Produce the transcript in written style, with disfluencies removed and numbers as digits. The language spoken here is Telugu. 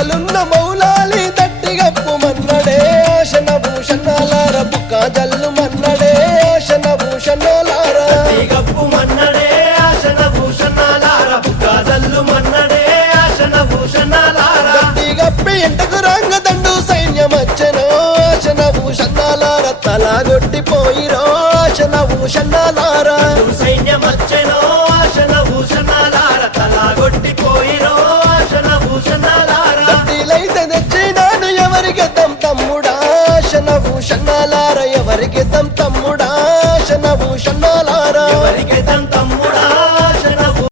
బుగ్గలున్న మౌలాలి దట్టిగప్పు మన్నడే ఆశన భూషణాలార బుక్క జల్లు మన్నడే ఆశన భూషణాలార గప్పు మన్నడే ఆశన భూషణాలార బుక్క జల్లు మన్నడే ఆశన భూషణాలార గప్పిగప్పి ఇంటకు రంగదండు సైన్యమచ్చనో ఆశన భూషణాలార తలగొట్టిపోయిరో ఆశన భూషణాలార సైన్యమచ్చ